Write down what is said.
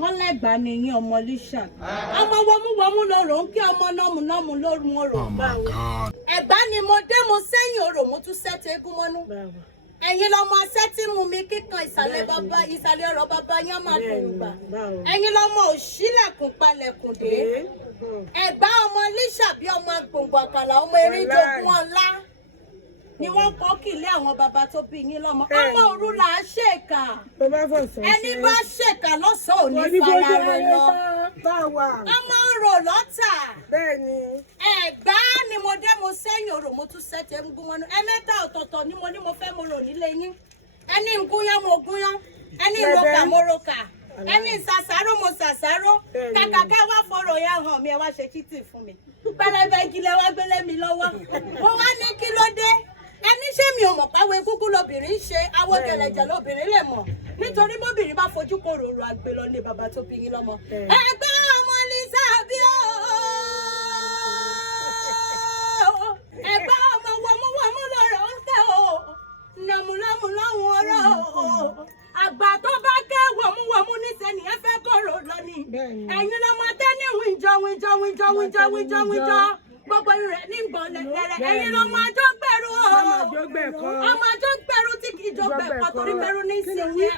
wọ́n lẹ́gbàá ni yín ọmọ Lisabi. Ọmọ wọmúwọmú lóró ń kí ọmọ nọ́mùnọ́mù lórun orò. Ẹ̀gbá ni mo dé mo sẹ́yìn orò mo tún sẹ́tì eégún mọ́nú. Ẹ̀yin lọmọ sẹ́tì mú mi kíkan ìsàlẹ̀ ọ̀rọ̀ bàbá yín máa dùn gbà. Ẹ̀yin lọmọ òṣìlẹ̀kùn palẹ̀kùn dé. Ẹ̀gbá ọmọ Lisabi ọmọ agbòǹgbò àkàlà ọmọ erin jogún ọlá. Ni wọ́n kọ́ kìlé àwọn bàbá tó bí yín lọ́mọ. Ọmọ òru là á ṣèkà. Ẹni bá ṣèkà lọ́sàn-án ò ní fara rẹ̀ lọ. Ọmọ orò lọ́tà. Ẹ̀gbá ni mo dé mo sẹ́yìn orò mo tún sẹ́tẹ̀ ń gún wọn. Ẹ̀mẹ́ta ọ̀tọ̀ọ̀tọ̀ ni mo ní mo fẹ́ mo rò nílé yín. Ẹni ń gúnyán mo gúnyán. Ẹni ìrokà mo rokà. Ẹni ìsàsáró mo sàsáró. Kàkà kẹ́ wá fọ̀rọ̀ yẹn hàn mi ẹ wá ṣe títì fún mi. Pẹlẹbẹ ìjìnlẹ̀ wá gbélé mi lọ́wọ́. Mo wá ní kí ló dé? Ẹni ṣé mi ò mọ̀ páwé gúgú lobìnrin ṣe awọ́ gẹ̀lẹ̀jẹ̀ lobìnrin lè mọ̀ nítorí bóbìnrin bá fojú kòròrò àgbẹ̀ lọ ní bàbá tó bí yín lọ́mọ. Ẹgbẹ́ ọmọ Lisabi ooo ẹgbẹ́ ọmọ wọmúwọmú lọ́rọ̀ ń tẹ̀ o nàmúlámù láwọn ọ̀rọ̀ o àgbà tó bá kẹ́ wọmúwọmú níṣẹ́ nìyẹn fẹ́ kọ̀rọ̀ lọ ni ẹ̀yin lọ́mọ tẹ́ ní wíjọ gbogbo rẹ̀ ní gbọ̀nlẹ̀lẹ̀ ẹ̀yin lọ́mọ ajọ́ gbẹ̀rú o ọmọ ajọ́ gbẹ̀rú tí kì í jọ gbẹ̀pọ̀ torí gbẹ̀rú ní ìsìn yẹn.